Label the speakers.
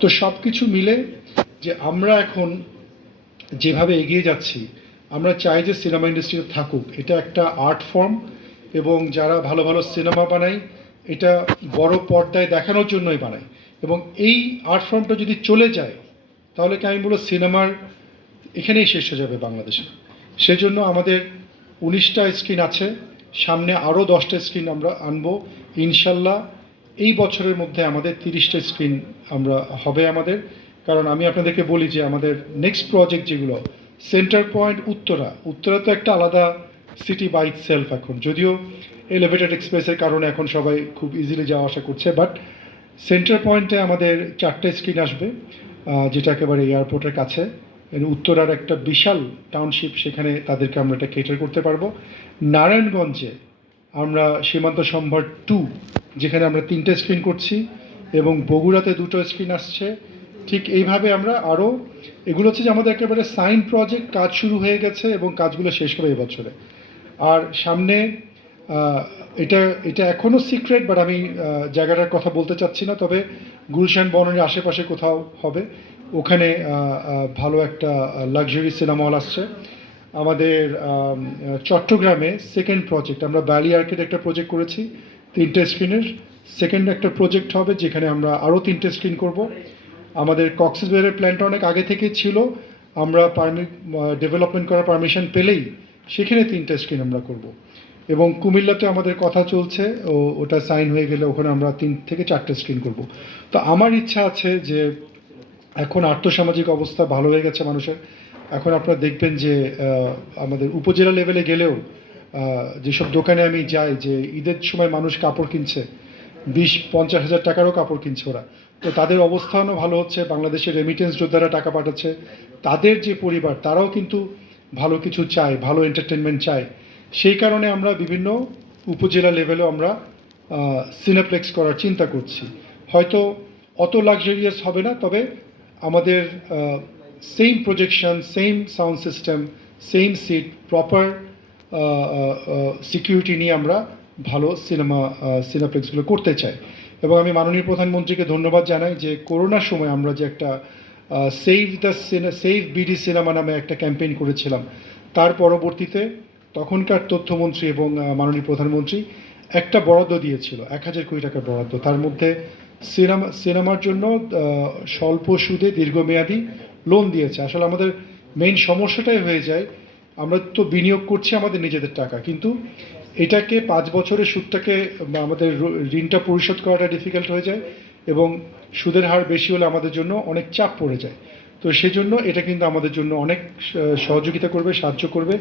Speaker 1: তো সব কিছু মিলে যে আমরা এখন যেভাবে এগিয়ে যাচ্ছি, আমরা চাই যে সিনেমা ইন্ডাস্ট্রিতে থাকুক। এটা একটা আর্ট ফর্ম এবং যারা ভালো ভালো সিনেমা বানায়, এটা বড় পর্দায় দেখানোর জন্যই বানায়। এবং এই আর্ট ফর্মটা যদি চলে যায়, তাহলে কি আমি বলব সিনেমার এখানেই শেষ হয়ে যাবে বাংলাদেশে। সেজন্য আমাদের উনিশটা স্ক্রিন আছে, সামনে আরও দশটা স্ক্রিন আমরা আনব, ইনশাল্লাহ এই বছরের মধ্যে আমাদের তিরিশটা স্ক্রিন আমরা, হবে আমাদের। কারণ আমি আপনাদেরকে বলি যে আমাদের নেক্সট প্রজেক্ট যেগুলো সেন্টার পয়েন্ট উত্তরা। উত্তরা তো একটা আলাদা সিটি বাই সেলফ এখন। যদিও এলিভেটেড এক্সপ্রেসের কারণে এখন সবাই খুব ইজিলি যাওয়া আসা করছে বাট সেন্টার পয়েন্টে আমাদের চারটে স্ক্রিন আসবে যেটা একেবারে এয়ারপোর্টের কাছে। উত্তরার একটা বিশাল টাউনশিপ সেখানে তাদেরকে আমরা এটা কেটার করতে পারব। নারায়ণগঞ্জে আমরা সীমান্ত সম্ভার টু যেখানে আমরা তিনটে স্ক্রিন করছি এবং বগুড়াতে দুটো স্ক্রিন আসছে। ঠিক এইভাবে আমরা আরও এগুলো হচ্ছে যে আমাদের একেবারে সাইন প্রজেক্ট কাজ শুরু হয়ে গেছে এবং কাজগুলো শেষ হবে এবছরে। আর সামনে এটা এটা এখনও সিক্রেট বাট আমি জায়গাটার কথা বলতে চাচ্ছি না, তবে গুলশান বনের আশেপাশে কোথাও হবে। ওখানে ভালো একটা লাক্সারি সিনেমা হল আসছে। আমাদের চট্টগ্রামে সেকেন্ড প্রজেক্ট আমরা ভ্যালি আর্কেড একটা প্রজেক্ট করেছি, তিনটে স্ক্রিনের সেকেন্ড একটা প্রজেক্ট হবে, যেখানে আমরা আরও তিনটে স্ক্রিন করব। আমাদের কক্সবাজারের প্ল্যানটা অনেক আগে থেকে ছিল। আমরা পারমি ডেভেলপমেন্ট করার পারমিশন পেলেই সেখানে তিনটে স্ক্রিন আমরা করব। এবং কুমিল্লাতে আমাদের কথা চলছে, ও, ওটা সাইন হয়ে গেলে ওখানে আমরা তিন থেকে চারটে স্ক্রিন করব। তো আমার ইচ্ছা আছে যে এখন আর্থসামাজিক অবস্থা ভালো হয়ে গেছে মানুষের। এখন আপনারা দেখবেন যে আমাদের উপজেলা লেভেলে গেলেও যেসব দোকানে আমি যাই, যে ঈদের সময় মানুষ কাপড় কিনছে, বিশ, পঞ্চাশ হাজার টাকারও কাপড় কিনছে ওরা। তো তাদের অবস্থানও ভালো হচ্ছে, বাংলাদেশের রেমিটেন্স যোদ্ধারা টাকা পাঠাচ্ছে। তাদের যে পরিবার, তারাও কিন্তু ভালো কিছু চায়, ভালো এন্টারটেনমেন্ট চায়। সেই কারণে আমরা বিভিন্ন উপজেলা লেভেলেও আমরা সিনেপ্লেক্স করার চিন্তা করছি। হয়তো অত লাক্সারিয়াস হবে না, তবে আমাদের same projection same sound system same seat proper security নিয়ে আমরা ভালো সিনেমা সিনেপ্লেক্সগুলো করতে চাই। এবং আমি মাননীয় প্রধানমন্ত্রীকে ধন্যবাদ জানাই যে করোনার সময় আমরা যে একটা save the save BD cinema নামে একটা ক্যাম্পেইন করেছিলাম। তার পরবর্তীতে তখনকার তথ্যমন্ত্রী এবং মাননীয় প্রধানমন্ত্রী একটা বরাদ্দ দিয়েছিল, এক হাজার কোটি টাকার বরাদ্দ। তার মধ্যে সিনেমা সিনেমার জন্য স্বল্প সুদে দীর্ঘমেয়াদী লোন দিয়েছে। আসলে আমাদের মেইন সমস্যাটাই হয়ে যায়, আমরা তো বিনিয়োগ করছি আমাদের নিজেদের টাকা, কিন্তু এটাকে পাঁচ বছরের সুদটাকে আমাদের ঋণটা পরিশোধ করাটা ডিফিকাল্ট হয়ে যায় এবং সুদের হার বেশি হলে আমাদের জন্য অনেক চাপ পড়ে যায়। তো সেজন্য এটা কিন্তু আমাদের জন্য অনেক সহযোগিতা করবে, সাহায্য করবে।